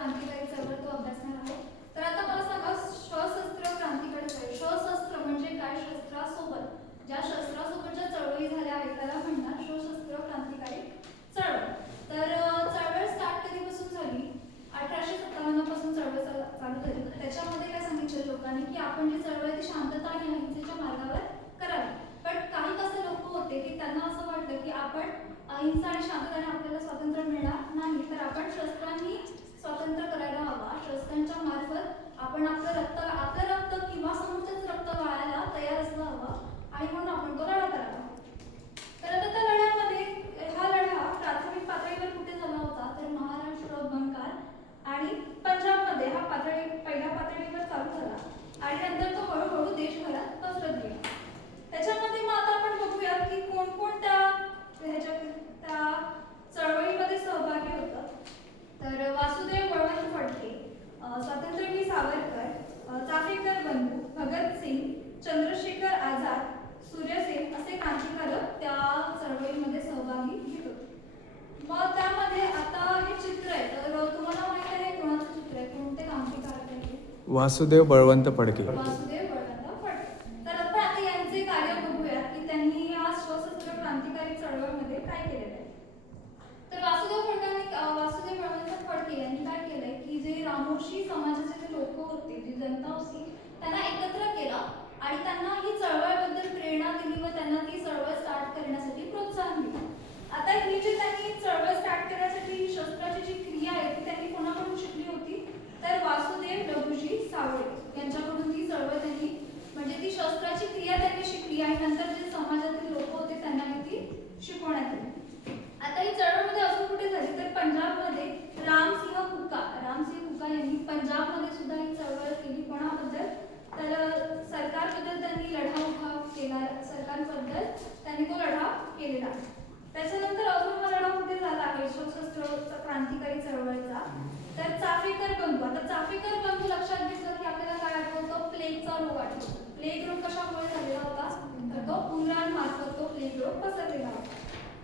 क्रांतिकारी चळवळ तो अभ्यासणार आहोत. तर आता मला सांगा, सशस्त्र क्रांतिकारी चळवळ, सशस्त्र म्हणजे काय? शस्त्रासोबत, ज्या शस्त्रासोबत ज्या चळवळी झाल्या आहेत त्याला म्हणतात सशस्त्र क्रांतिकारी चळवळ. तर चळवळ स्टार्ट कधीपासून झाली? 1857 पासून चळवळ चालू झाली. त्याच्यामध्ये काय सांगितलं लोकांनी की आपण जी चळवळ ती शांतता आणि अहिंसेच्या मार्गावर करावी. पण काही कसे लोक होते की त्यांना असं वाटतं की आपण अहिंसा आणि शांततेने आपल्याला स्वातंत्र्य मिळणार नाही, तर आपण शस्त्रांनी स्वातंत्र्य करायला हवा. शस्त्रांच्या मार्फत आपण आपलं रक्त किंवा समोरचंच रक्त वाळायला तयार असलं हवं आणि म्हणून आपण तो लढा करावा. तर आता त्या लढ्यामध्ये हा लढा प्राथमिक पातळीवर कुठे झाला होता? तर महाराष्ट्र, बंगाल आणि पंजाबमध्ये हा पहिल्या पातळीवर चालू झाला आणि नंतर तो हळूहळू देशभरात पसरत गेला. त्याच्यामध्ये मग आता आपण बघूया की कोणकोणत्या त्या चळवळीमध्ये सहभागी होतं. तर वासुदेव बळवंत फडके, स्वातंत्र्यवीर सावरकर, चाफेकर बंधू, भगतसिंग, चंद्रशेखर आझाद, सूर्यसेन असे क्रांतिकारक त्या चळवळीमध्ये सहभागी होते. मग त्यामध्ये आता हे चित्र आहे, तर तुम्हाला माहिती आहे कोणाचं चित्र आहे? कोणते क्रांतिकारक आहे? वासुदेव बळवंत फडके. वासुदेव बळवंत फडके. तर आपण आता यांचे कार्य बघूया की त्यांनी या सशस्त्र क्रांतिकारी चळवळीमध्ये काय केलेलं आहे. तर वासुदेव बळवंत फडके यांनी काय केलंय की जे रामोशी समाजाचे जे लोक होते, जी जनता होती, त्यांना एकत्र केलं आणि त्यांना ही चळवळबद्दल प्रेरणा दिली व त्यांना ती चळवळ स्टार्ट करण्यासाठी प्रोत्साहन दिलं. आता ही जी त्यांनी चळवळ स्टार्ट करण्यासाठी शस्त्राची जी क्रिया आहे ती त्यांनी कोणाकडून शिकली होती? तर वासुदेव लघुजी सावळे यांच्याकडून ती चळवळ त्यांनी म्हणजे ती शस्त्राची क्रिया त्यांनी शिकली आणि नंतर जे समाजातील लोक होते त्यांना ती शिकवण्यात आली. आता ही चळवळमध्ये अजून कुठे झाली? तर पंजाबमध्ये रामसिंह हुक्का यांनी पंजाबमध्ये सुद्धा ही चळवळ केली. कोणाबद्दल? तर सरकारबद्दल त्यांनी लढा उभा केला, सरकारबद्दल त्यांनी तो लढा केलेला. त्याच्यानंतर अजून हा लढा कुठे झाला आहे सशस्त्र क्रांतिकारी चळवळीचा? तर चाफेकर बंधू. आता चाफेकर बंधू लक्षात घेतलं की आपल्याला काय आठवतं? प्लेगचा रोग आठवतो. प्लेग रोग कशामुळे झालेला होता? तर तो उंदरांमार्फत तो प्लेग रोग पसरलेला होता.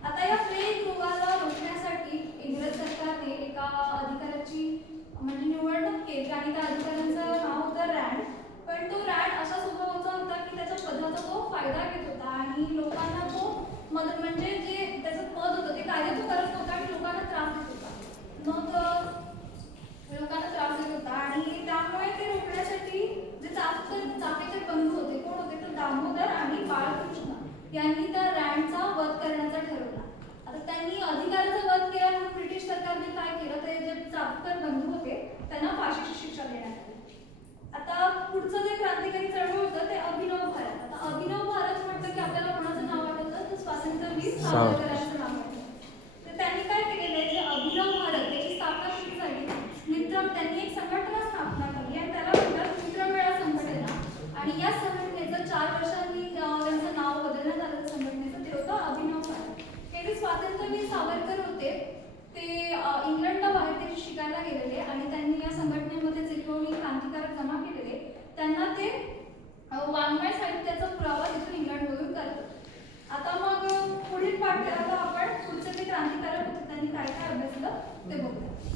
आता या प्लेग रोगाला रोखण्यासाठी इंग्रज सरकारने एका अधिकाऱ्याची म्हणजे निवडणूक केली आणि त्या अधिकाऱ्याचं नाव होतं रँड. पण तो रँड अशा स्वभावाचा होता की त्याच्या पदाचा तो फायदा घेत होता आणि लोकांना तो मदत म्हणजे जे त्याचं पद होतं ते कार्य तो करत होता आणि लोकांना त्रास देत होता. लोकांना त्रास देत होता आणि त्यामुळे ते रोखण्यासाठी जे चाफेकर बंधू होते, कोण होते? तर दामोदर आणि बाळकृष्ण यांनी त्या रँडचा वध करण्याचा ठरवला. आता त्यांनी अधिकाऱ्याचा वध केला म्हणून ब्रिटिश सरकारने काय केलं? ते जे चाफेकर बंधू होते त्यांना फाशीची शिक्षा देण्यात आली. आता पुढचं जे क्रांतिकारी चळवळ होतं ते अभिनव भारत. आता अभिनव भारत म्हटलं की आपल्याला कोणाचं नाव आठवतं? तर स्वातंत्र्यवीर सावरकर यांचं नाव आठवतं. तर त्यांनी काय केलेलं आहे? जे अभिनव भारत त्याची स्थापना कशी झाली? त्यांनी एक संघटना स्थापना केली आणि त्याला म्हणतात मित्रमेळा संघटना. आणि या संघटनेचं 4 वर्षांनी त्यांचं नाव बदलण्यात आलं संघटनेचं, ते होतं अभिनव भारत. हे जे स्वातंत्र्यवीर सावरकर होते ते इंग्लंडला बाहेर त्याची शिकायला गेलेले आणि त्यांनी या संघटनेमध्ये जे कोणी क्रांतिकारक जमा केलेले त्यांना ते वाङ्मय साहित्याचा पुरावा तिथून इंग्लंडमधून करतात. आता मग पुढील पाठाला आपण पुढचे जे क्रांतिकारक होते त्यांनी काय काय अभ्यासलं ते बघूया.